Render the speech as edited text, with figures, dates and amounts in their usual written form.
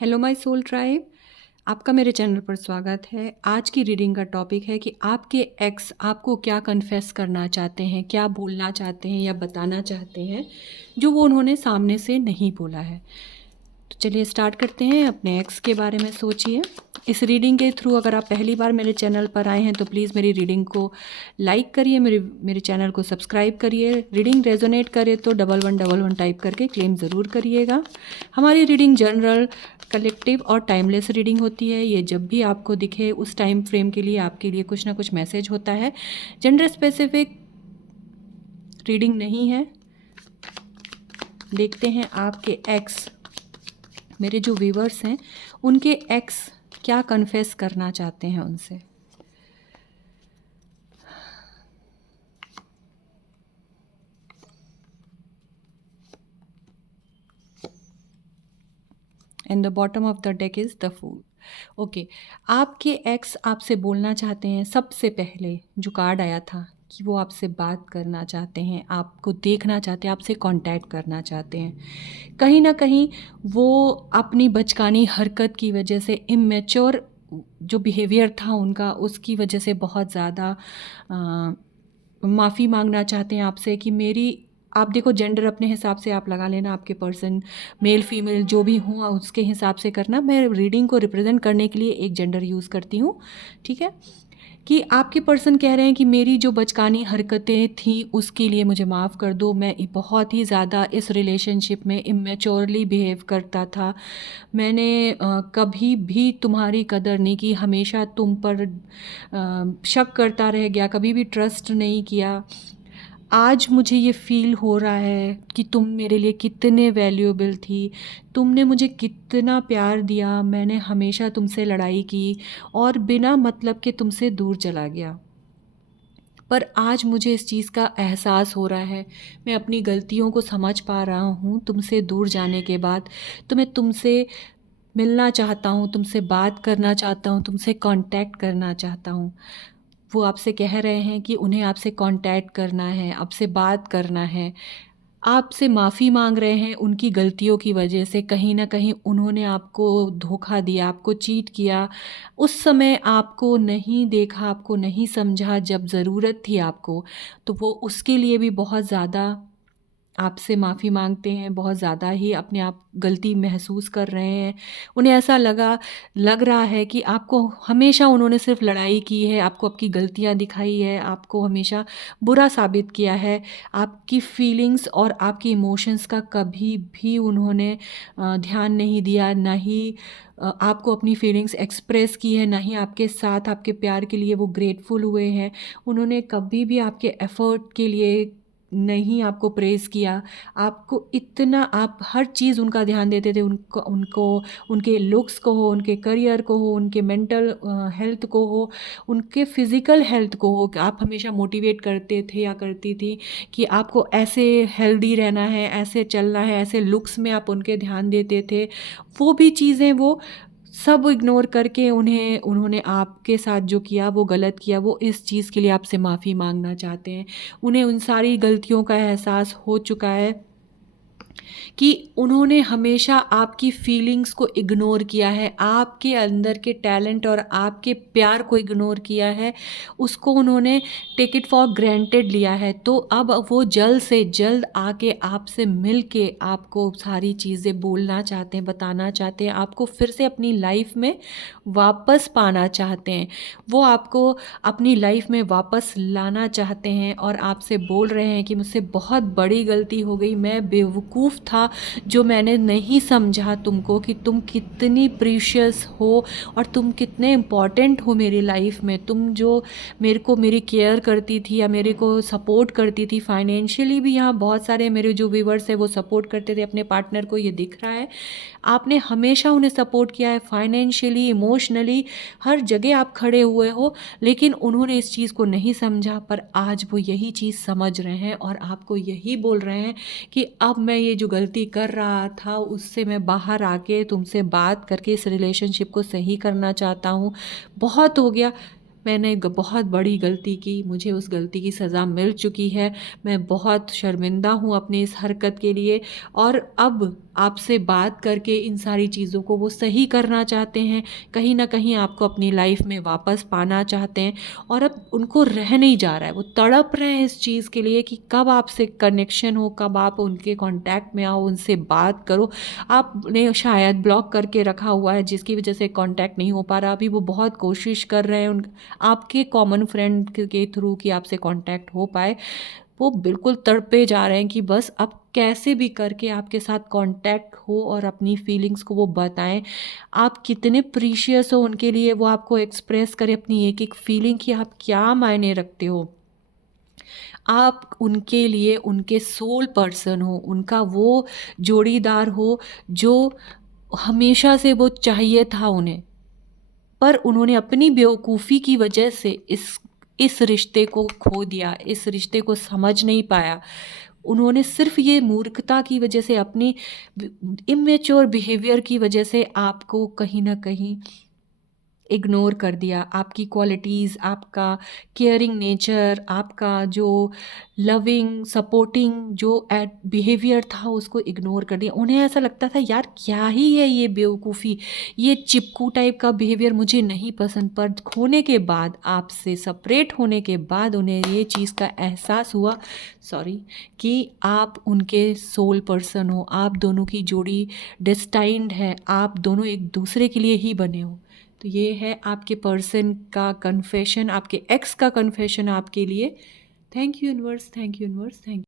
Hello my soul tribe, आपका मेरे channel पर स्वागत है। आज की रीडिंग का टॉपिक है कि आपके एक्स आपको क्या कन्फेस करना चाहते हैं, क्या बोलना चाहते हैं या बताना चाहते हैं जो वो उन्होंने सामने से नहीं बोला है। तो चलिए स्टार्ट करते हैं। अपने एक्स के बारे में सोचिए। इस रीडिंग के थ्रू अगर आप पहली बार मेरे चैनल पर आए हैं तो प्लीज़ मेरी रीडिंग को लाइक करिए, मेरे चैनल को सब्सक्राइब करिए। रीडिंग रेजोनेट करे तो 1111 टाइप करके क्लेम ज़रूर करिएगा। हमारी रीडिंग जनरल, कलेक्टिव और टाइमलेस रीडिंग होती है। ये जब भी आपको दिखे उस टाइम फ्रेम के लिए आपके लिए कुछ ना कुछ मैसेज होता है। जेंडर स्पेसिफिक रीडिंग नहीं है। देखते हैं आपके एक्स, मेरे जो व्यूवर्स हैं उनके एक्स क्या कन्फेस करना चाहते हैं उनसे। And the bottom of the deck is the fool. Okay, आपके एक्स आपसे बोलना चाहते हैं। सबसे पहले जो कार्ड आया था कि वो आपसे बात करना चाहते हैं, आपको देखना चाहते हैं, आपसे कांटेक्ट करना चाहते हैं। कहीं ना कहीं वो अपनी बचकानी हरकत की वजह से, इमेच्योर जो बिहेवियर था उनका, उसकी वजह से बहुत ज़्यादा माफ़ी मांगना चाहते हैं आपसे कि मेरी, आप देखो जेंडर अपने हिसाब से आप लगा लेना, आपके पर्सन मेल फीमेल जो भी हों उसके हिसाब से करना। मैं रीडिंग को रिप्रेजेंट करने के लिए एक जेंडर यूज़ करती हूँ, ठीक है। कि आपके पर्सन कह रहे हैं कि मेरी जो बचकानी हरकतें थी उसके लिए मुझे माफ़ कर दो। मैं बहुत ही ज़्यादा इस रिलेशनशिप में इमेच्योरली बिहेव करता था। मैंने कभी भी तुम्हारी कदर नहीं की, हमेशा तुम पर शक करता रह गया, कभी भी ट्रस्ट नहीं किया। आज मुझे ये फ़ील हो रहा है कि तुम मेरे लिए कितने वैल्यूएबल थी, तुमने मुझे कितना प्यार दिया, मैंने हमेशा तुमसे लड़ाई की और बिना मतलब के तुमसे दूर चला गया। पर आज मुझे इस चीज़ का एहसास हो रहा है, मैं अपनी गलतियों को समझ पा रहा हूँ तुमसे दूर जाने के बाद। तो मैं तुमसे मिलना चाहता हूँ, तुमसे बात करना चाहता हूँ, तुमसे कांटेक्ट करना चाहता हूँ। वो आपसे कह रहे हैं कि उन्हें आपसे कांटेक्ट करना है, आपसे बात करना है, आपसे माफ़ी मांग रहे हैं उनकी गलतियों की वजह से। कहीं न कहीं उन्होंने आपको धोखा दिया, आपको चीट किया। उस समय आपको नहीं देखा, आपको नहीं समझा जब ज़रूरत थी आपको, तो वो उसके लिए भी बहुत ज़्यादा आपसे माफ़ी मांगते हैं, बहुत ज़्यादा ही अपने आप गलती महसूस कर रहे हैं। उन्हें ऐसा लग रहा है कि आपको हमेशा उन्होंने सिर्फ़ लड़ाई की है, आपको आपकी गलतियाँ दिखाई है, आपको हमेशा बुरा साबित किया है। आपकी फीलिंग्स और आपकी इमोशंस का कभी भी उन्होंने ध्यान नहीं दिया, ना ही आपको अपनी फीलिंग्स एक्सप्रेस की है, ना ही आपके साथ आपके प्यार के लिए वो ग्रेटफुल हुए हैं। उन्होंने कभी भी आपके एफ़र्ट के लिए नहीं आपको प्रेज़ किया। आपको इतना, आप हर चीज़ उनका ध्यान देते थे, उनको उनके लुक्स को हो, उनके करियर को हो, उनके मेंटल हेल्थ को हो, उनके फ़िज़िकल हेल्थ को हो। कि आप हमेशा मोटिवेट करते थे या करती थी कि आपको ऐसे हेल्दी रहना है, ऐसे चलना है, ऐसे लुक्स में आप उनके ध्यान देते थे। वो भी चीज़ें वो सब इग्नोर करके उन्होंने आपके साथ जो किया वो गलत किया। वो इस चीज़ के लिए आपसे माफ़ी मांगना चाहते हैं। उन्हें उन सारी गलतियों का एहसास हो चुका है कि उन्होंने हमेशा आपकी फीलिंग्स को इग्नोर किया है, आपके अंदर के टैलेंट और आपके प्यार को इग्नोर किया है, उसको उन्होंने टेक इट फॉर ग्रांटेड लिया है। तो अब वो जल्द से जल्द आके आपसे मिल के आपको सारी चीज़ें बोलना चाहते हैं, बताना चाहते हैं, आपको फिर से अपनी लाइफ में वापस पाना चाहते हैं। वो आपको अपनी लाइफ में वापस लाना चाहते हैं और आपसे बोल रहे हैं कि मुझसे बहुत बड़ी गलती हो गई, मैं बेवकूफ़ था जो मैंने नहीं समझा तुमको कि तुम कितनी प्रीशियस हो और तुम कितने इम्पॉर्टेंट हो मेरी लाइफ में। तुम जो मेरी केयर करती थी या मेरे को सपोर्ट करती थी फाइनेंशियली भी, यहाँ बहुत सारे मेरे जो व्यूवर्स हैं वो सपोर्ट करते थे अपने पार्टनर को, ये दिख रहा है। आपने हमेशा उन्हें सपोर्ट किया है फाइनेंशियली, इमोशनली, हर जगह आप खड़े हुए हो, लेकिन उन्होंने इस चीज़ को नहीं समझा। पर आज वो यही चीज़ समझ रहे हैं और आपको यही बोल रहे हैं कि अब मैं ये जो गलती कर रहा था उससे मैं बाहर आके तुमसे बात करके इस रिलेशनशिप को सही करना चाहता हूँ। बहुत हो गया, मैंने बहुत बड़ी गलती की, मुझे उस गलती की सज़ा मिल चुकी है। मैं बहुत शर्मिंदा हूँ अपनी इस हरकत के लिए, और अब आपसे बात करके इन सारी चीज़ों को वो सही करना चाहते हैं। कहीं न कहीं आपको अपनी लाइफ़ में वापस पाना चाहते हैं, और अब उनको रह नहीं जा रहा है। वो तड़प रहे हैं इस चीज़ के लिए कि कब आपसे कनेक्शन हो, कब आप उनके कॉन्टैक्ट में आओ, उनसे बात करो। आपने शायद ब्लॉक करके रखा हुआ है जिसकी वजह से कॉन्टैक्ट नहीं हो पा रहा। अभी वो बहुत कोशिश कर रहे हैं उन आपके कॉमन फ्रेंड के थ्रू कि आपसे कांटेक्ट हो पाए। वो बिल्कुल तड़पे जा रहे हैं कि बस अब कैसे भी करके आपके साथ कांटेक्ट हो और अपनी फीलिंग्स को वो बताएं। आप कितने प्रीशियस हो उनके लिए, वो आपको एक्सप्रेस करें अपनी एक एक फीलिंग कि आप क्या मायने रखते हो। आप उनके लिए उनके सोल पर्सन हो, उनका वो जोड़ीदार हो जो हमेशा से वो चाहिए था उन्हें। पर उन्होंने अपनी बेवकूफ़ी की वजह से इस रिश्ते को खो दिया, इस रिश्ते को समझ नहीं पाया। उन्होंने सिर्फ़ ये मूर्खता की वजह से, अपनी इमैच्योर बिहेवियर की वजह से आपको कहीं न कहीं इग्नोर कर दिया। आपकी क्वालिटीज़, आपका केयरिंग नेचर, आपका जो लविंग, सपोर्टिंग जो बिहेवियर था उसको इग्नोर कर दिया। उन्हें ऐसा लगता था यार क्या ही है ये बेवकूफ़ी, ये चिपकू टाइप का बिहेवियर मुझे नहीं पसंद। पर खोने के बाद, आपसे सेपरेट होने के बाद उन्हें ये चीज़ का एहसास हुआ, सॉरी, कि आप उनके सोल पर्सन हो, आप दोनों की जोड़ी डेस्टाइन्ड है, आप दोनों एक दूसरे के लिए ही बने हो। तो ये है आपके पर्सन का कन्फेशन, आपके एक्स का कन्फेशन आपके लिए। Thank you universe, thank you universe, thank